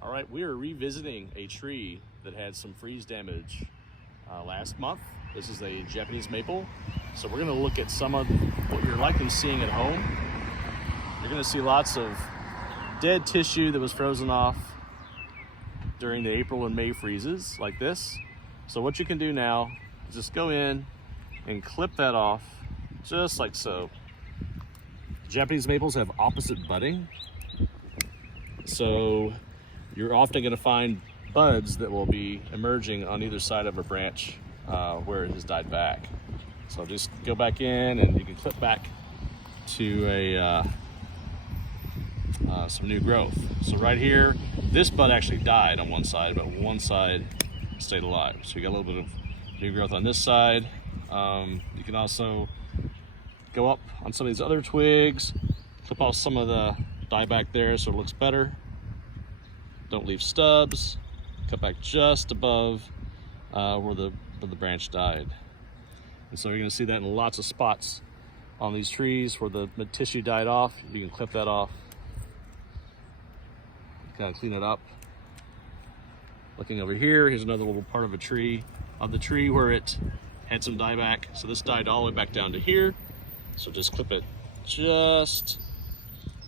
All right, we are revisiting a tree that had some freeze damage last month. This is a Japanese maple. So we're gonna look at some of what you're likely seeing at home. You're gonna see lots of dead tissue that was frozen off during the April and May freezes like this. So what you can do now is just go in and clip that off just like so. Japanese maples have opposite budding. So you're often going to find buds that will be emerging on either side of a branch where it has died back. So just go back in and you can clip back to some new growth. So right here, this bud actually died on one side, but one side stayed alive. So you got a little bit of new growth on this side. You can also go up on some of these other twigs, clip off some of the dieback there so it looks better. Don't leave stubs. Cut back just above where the branch died. And so you're going to see that in lots of spots on these trees where the tissue died off. You can clip that off. Kind of clean it up. Looking over here, here's another little part of a tree, where it had some dieback. So this died all the way back down to here. So just clip it just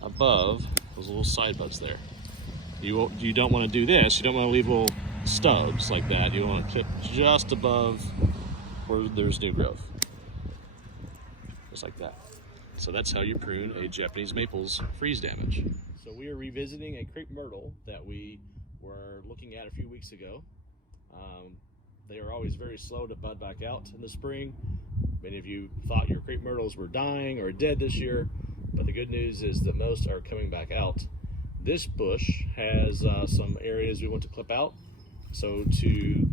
above those little side buds there. You don't want to do this. You don't want to leave little stubs like that. You want to clip just above where there's new growth, just like that. So that's how you prune a Japanese maple's freeze damage. So we are revisiting a crepe myrtle that we were looking at a few weeks ago. They are always very slow to bud back out in the spring. Many of you thought your crepe myrtles were dying or dead this year, but the good news is that most are coming back out. This bush has some areas we want to clip out. So to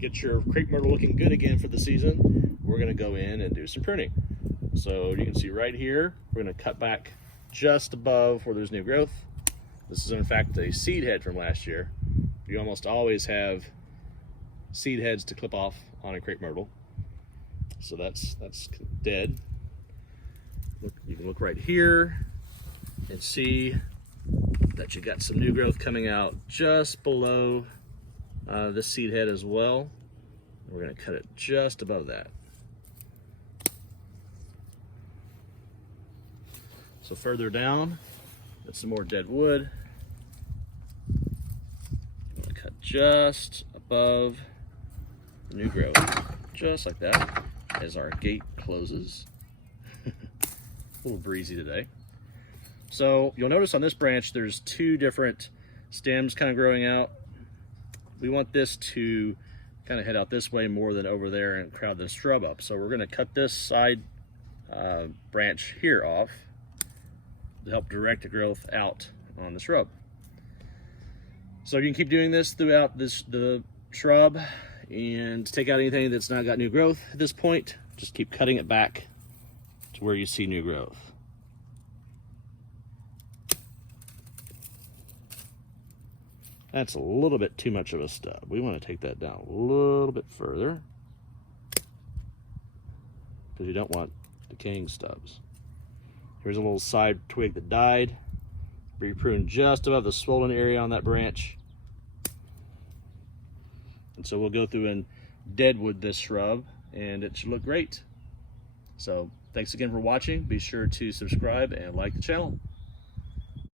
get your crepe myrtle looking good again for the season, we're going to go in and do some pruning. So you can see right here, we're going to cut back just above where there's new growth. This is in fact a seed head from last year. You almost always have seed heads to clip off on a crepe myrtle. So that's dead. Look, you can look right here and see that you got some new growth coming out just below this seed head as well. We're going to cut it just above that. So further down, that's some more dead wood. I'm going to cut just above the new growth, just like that, as our gate closes. A little breezy today. So you'll notice on this branch there's two different stems kind of growing out. We want this to kind of head out this way more than over there and crowd the shrub up. So we're going to cut this side branch here off to help direct the growth out on the shrub. So you can keep doing this throughout the shrub, and to take out anything that's not got new growth at this point, just keep cutting it back to where you see new growth. That's a little bit too much of a stub. We want to take that down a little bit further because you don't want decaying stubs. Here's a little side twig that died. Reprune just above the swollen area on that branch. And so we'll go through and deadwood this shrub and it should look great. So thanks again for watching. Be sure to subscribe and like the channel.